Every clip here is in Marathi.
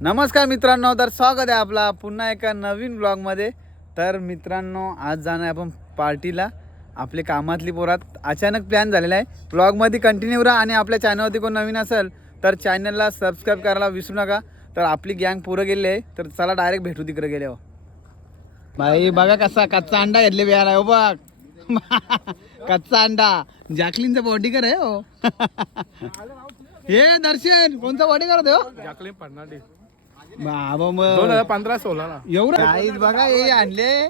नमस्कार मित्रांनो, तर स्वागत आहे आपला पुन्हा एका नवीन ब्लॉगमध्ये। तर मित्रांनो, आज जाणार आहे आपण पार्टीला। आपले कामातली पोरात अचानक प्लॅन झालेला आहे। ब्लॉगमध्ये कंटिन्यू राहा आणि आपल्या चॅनलवरती कोण नवीन असेल तर चॅनलला सबस्क्राईब करायला विसरू नका। तर आपली गँग पुरं गेली आहे, तर चला डायरेक्ट भेटू तिकडे गेल्यावर। भाई बघा कसा कच्चा अंडा घेतले बियाला हो बघ। कच्चा अंडा जॅकलिनचा बॉडीगार्ड आहे हो। हे दर्शन कोणता बॉडीगार्ड हो? जॅकलिन फर्नांडिस बाबा मग 2015-16 ला एवढं काहीच बघा हे आणले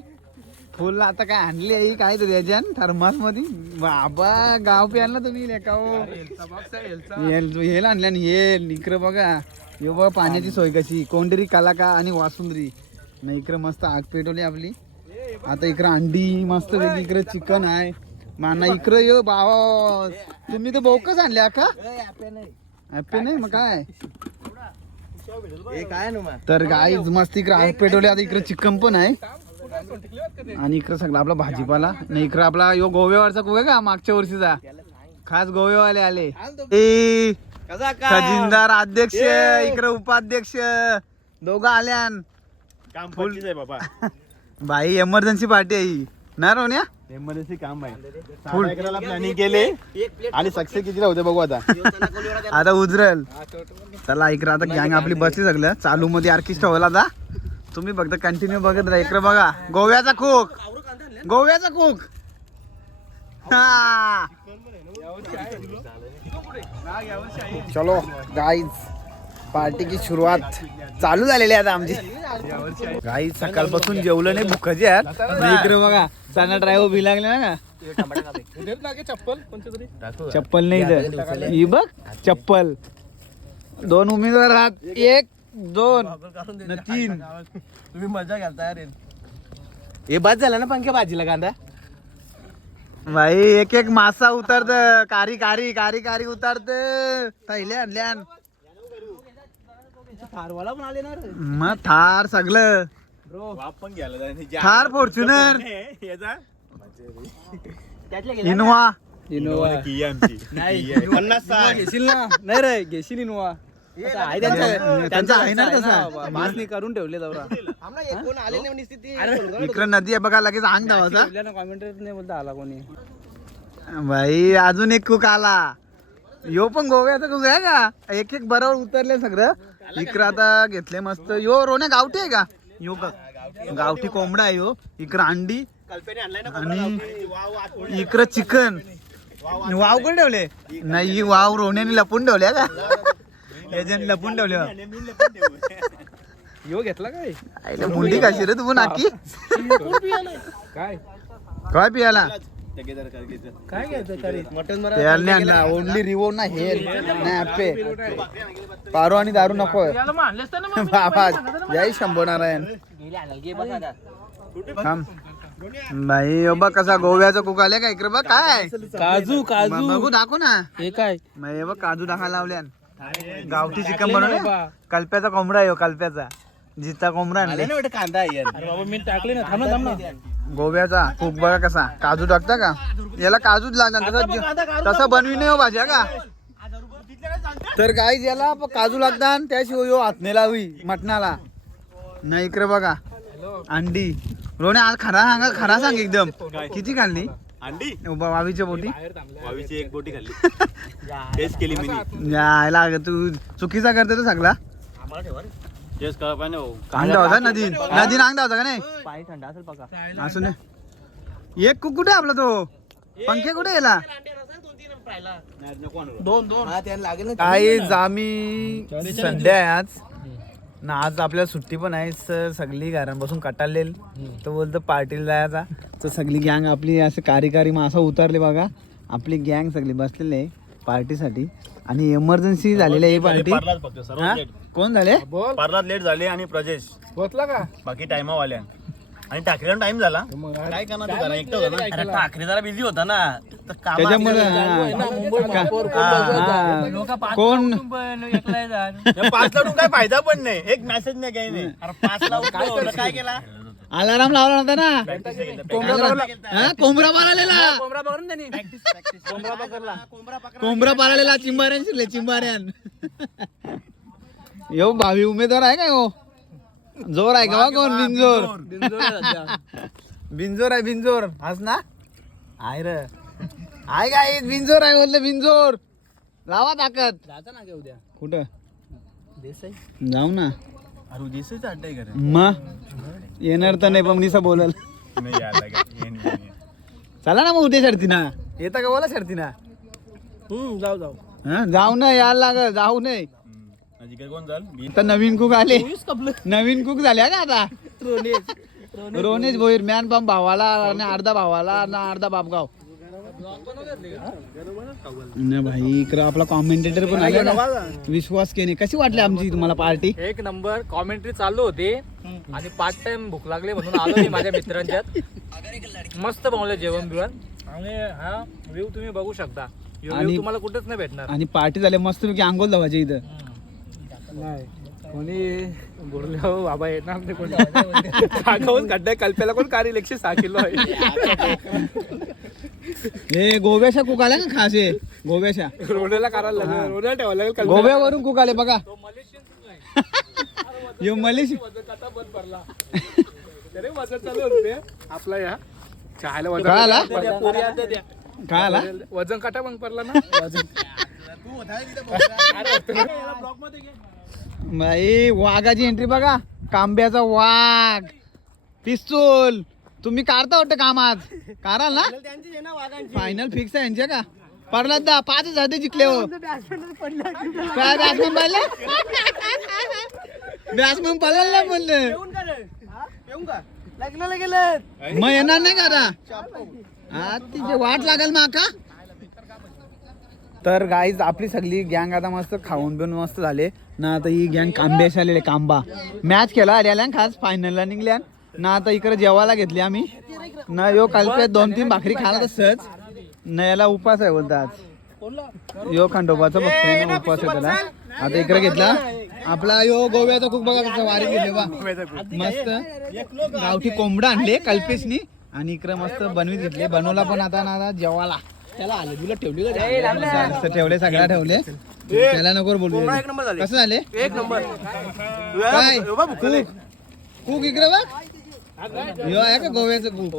फुल। आता काय आणले ही काय तरी याच्यान थर्मास मध्ये। बाबा गाव प्याला तुम्ही लेका हो। हेल आणल्या हेल इकडं बघा। यो बघा पाण्याची सोय कशी, कोंडरी कालाका आणि वासुंदरी ना इकडं मस्त आग पेटवली आपली। आता इकडं अंडी मस्त वेगळी, इकडं चिकन आहे माना इकडं। यो बाबा तुम्ही तर बोकच आणल्या का? ॲपे नाही मग काय तर गाईज मस्त इकडे आग पेटवले। आता इकडे चिकन पण आहे आणि इकडे सगळं आपला भाजीपाला नाही। इकडे आपला यो गोव्यावरचा कुक आहे का मागच्या वर्षीचा, खास गोव्यावाले आले। ए खजिनदार अध्यक्ष इकडे उपाध्यक्ष दोघं आल्यान। काम फुल आहे बाबा। बाई एमर्जन्सी पार्टी आहे ही ना रोन्या। एमर्जन्सी काम आहे। फुल प्लॅनिंग केले आणि सक्सेस किती होते बघू आता। आता उजरल चला इकडे। आता गँग आपली बसली सगळं चालू मध्ये ऑर्केस्ट्रा होला। आता तुम्ही फक्त कंटिन्यू बघत राहा। इकडे बघा गोव्याचा कुक, गोव्याचा कुक। हा चलो गाईज पार्टी की सुरुवात चालू झालेली आहे आता आमची। गाईज सकाळपासून जेवलं नाही, भुकाचे यार। इकडे बघा चांगला ड्रायव्हर भी लागले ना। चप्पल नाही इथं, ही बघ चप्पल। दोन उमेदवार आहात, एक दोन न तीन। तुम्ही मजा घालता रे। हे बाद झाला ना पंख्या भाजीला कांदा। भाई एक एक मासा उतरत, कारी कारी कारी कारी उतरत थैले आणल्यान। थारवाला पण आले ना रे। मग थार सगळं आपण घ्यायला थार फॉर्च्युनर इनोवा इनोवा की आमची नाही 50 घेशील ना? नाही रे घेशील इनोवा त्यांचा आहे ना तसा। मासनी करून ठेवले दौरा। इकडे नदी आहे बघा, लगेच अंग धावाचा। कॉमेंटेट नाही बोलता आला कोणी। भाई अजून एक कुक आला, यो पण गोव्याचा कुक आहे का? एक एक बरोबर उतरले सगळं। इकडं आता घेतले मस्त। यो रोण्या गावठी आहे का? यो गावठी कोंबडा आहे यो। इकडं अंडी आणि इकडं चिकन। वाव कोण ठेवले? नाही ही वाव रोण्याने लपून ठेवल्या का? याच्याने लपून ठेवले। यो घेतला काय? आईला मुंडी कशी रे तू नाकी? काय काय पियाला? काय घ्यायचं मटन प्यायला आणला ओनली रिवो ना हेल ना ॲपे। पारो आणि दारू नको बाबा जय शंभो नारायण। थांब भाई यो बघ कसा गोव्याचा कुक आले का इकडे बघ। काय काजू काजू बघू दाखव ना। हे काय? मग हे बघ काजू दाखवा लावल्यान। गावठी चिकन बनवले, कल्प्याचा कोंबडा आहे कल्प्याचा जिता कोंबडा आणले। कांदा आहे अरे बाबा मी टाकले ना, थांब ना थांब ना। गोव्याचा कुक बघा कसा काजू टाकता का? याला काजूच लागतात, तसं बनवी नाही हो भाज्या का? तर गाईज याला काजू लागतात, त्याशिवाय यो हात नाही लावी मटणाला नाही। इकडे बघा अंडी। रोने आज खरा सांग एकदम किती खाल्ली अंडी? वावीच्या बोटी, वावीची एक बोटी खाल्ली। टेस्ट केली मी। यायला तू चुकीचा करते तो सगळा। टेस्ट करा पाहिजे हो। अंडा होता नदीन अंडा होता का नाही? पाणी थंड असेल बघा। असं नाही। एक कुक कुठे आपला तो पंखे कुठे गेला? दोन काहीच आम्ही संडे आहे आज ना, आज आपल्याला सुट्टी पण आहे। सगळी घरांपासून कटाळलेल तर बोलतो पार्टीला जायचा। तर सगळी गँग आपली असं कारी मासा उतरले बघा। आपली गँग सगळी बसलेली आहे पार्टीसाठी आणि एमर्जन्सी झालेली आहे ही पार्टी। कोण झाले? पार्लात लेट झाले आणि प्रजेश पोचला का? बाकी टाइमावाल्या आणि टाकरीला टाइम झाला। काय करणार तू? एकटा होता ना टाकरी, जरा बिझी होता ना त्याच्यामुळे कोण 5 ला काय फायदा पण नाही, एक मेसेज नाही काही नाही। 5 ला काय केला? अलाराम लावला होता ना, कोंबडा पाळलेला, कोंबडा पाळलेला चिंबाऱ्यान शिरले चिंबाऱ्यान। यो भावी उमेदवार आहे काय हो जोर आहे का कोण बिनजोर बिनजोर आहे बिनजोर हाच ना आहे र आहे काय बिनजोर आहे बोलले बिनजोर लावा ताकद जाता ना उद्या कुठं देसाई जाऊ ना अरे दिसायचं अड्डा आहे मग येणार तर नाही पण निसा बोलल नाही यायला काय, ये नाही, ये नाही. चला ना मग उद्या शर्ती ना येता का बोला शर्ती ना जाऊ हा जाऊ ना यायला लागल जाऊ नये माझी काय कोण जाल मी आता नवीन कुक आले कपलं नवीन कुक झाल्या का आता रोनेश रोनेश भोईर मॅन पंप भावाला आणि अर्धा भावाला आणि अर्धा बापगाव ना भाई इकडं आपला कॉमेंटेटर पण आला ना विश्वास केने कशी वाटली आमची तुम्हाला पार्टी एक नंबर कॉमेंट्री चालू होती आणि पार्ट टाइम भूक लागली म्हणून आलो मी माझ्या मित्रांच्यात मस्त बनवलं जेवण बिवण आणि हा व्ह्यू तुम्ही बघू शकता ह्यो आणि- view तुम्हाला कुठेच नाही भेटणार आणि पार्टी झाली मस्त पैकी आंघोळ धावायची इथं नाही कोणी बोलले हो बाबा येणार नाही कोणी सागावून खड्डा कल्प्याला कोण काढी 106 किलो आहे हे गोव्याशा कुक आला का खास हे गोव्याशा रोड्याला करायला लागेल रोड्याला ठेवायला लागेल कल्प्याला. गोव्यावरून कुक आले बघा तो मलेशियन cook आहे. यो मलेश वजन काटा बंद पडला तरी वजन चालू होते आपला या चहाला वजन काय आला? पुरी आता द्या. काय आला वजन काटा बंद पडला ना वजन बाई वाघाची एंट्री बघा कांब्याचा वाघ पिस्तूल तुम्ही काढता वाटतं काम आज काढाल ना फायनल फिक्स आहे यांच्या का पडला दा 5,000 जिंकले हो काय बॅट्समन पडले बॅट्समन पडला ना म्हणलं मग येणार नाही का आता हा तिचे वाट लागल माका तर गाईज आपली सगळी गँग आता मस्त खाऊन पिऊन मस्त झाले ना आता ही गँग कांबेश आलेले कांबा मॅच केला आल्या खास फायनलला निघल्या ना आता इकडे जेवायला घेतली आम्ही ना यो कालपे 2-3 भाकरी खाला तर सहज ना याला उपास आहे बोलतात यो खंडोबाचा बघतोय ना उपास आहे त्याला आता इकडे घेतला आपला यो गोव्याचा खूप बघा कसा वारी घेतले बा मस्त गावठी कोंबडा आणले कल्पेशनी आणि इकडे मस्त बनवीत घेतले बनवला पण आता ना आता जेवायला त्याला आले तुला ठेवली का ठेवले सगळ्या ठेवले त्याला नको बोलू कसं झाले एक नंबर काय कूक इकडे बघ यो आहे का गोव्याचं कूक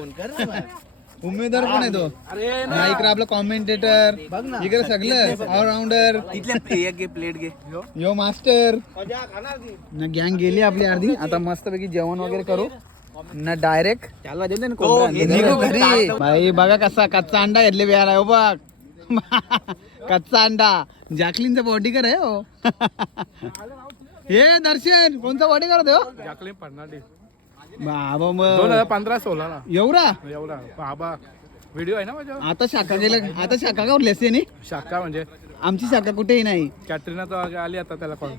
उमेदवार पण आहे तो ना इकडे आपला कॉमेंटेटर इकडे सगळं ऑलराऊंडर प्लेट घे यो मास्टर ना गँग गेली आपली अर्धी आता मस्त पैकी जेवण वगैरे करू ना डायरेक्ट त्याला देते ना निघू घरी भाई बघा कसा कच्चा अंडा घेतले बिहार हो बघ कच्चा अंडा जॅकलिनचा बॉडीगार्ड आहे हो हे दर्शन कोणता बॉडीगार्ड हो जॅकलिन फर्नांडिस बाबा मग 2015-16 ला एवढा एवढा बाबा व्हिडिओ आहे ना माझ्यावर आता शाखा गेलं आता शाखा का उरली असते नी शाखा म्हणजे आमची शाखा कुठेही नाही कॅटरीना तर आली आता त्याला कॉल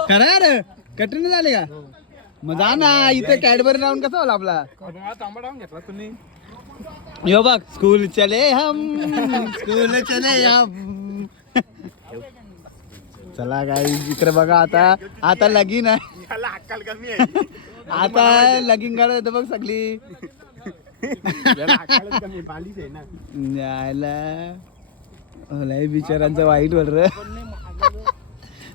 खरं यार कटरीन झाले का मग जा ना इथे कॅडबरी राऊंड कसा होला आपला तांबा डाऊन घेतला तुम्ही यो बघ स्कूल चले हम स्कूल चले हम चला काय इकडे बघा आता लगीन आहे याला अक्कल कमी आहे आता लगीन काढत येतं बघ सगळी याला अक्कलच कमी आहे, बालीच आहे ना यायला लय बिचारांचं वाईट वर र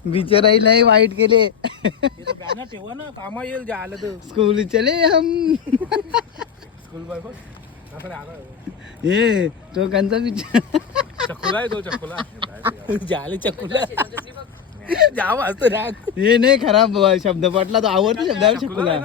बिचाराई लय वाईट केले बॅनर ठेवा ना कामा येईल जे आलं तर स्कूल चले हम स्कूल बॉय बघ ये तो कंचा बिचार चकुला आहे तो चकुला झाले चकुला जाम असतो राग हे नाही खराब शब्द पटला तो आवडतो शब्द चकुला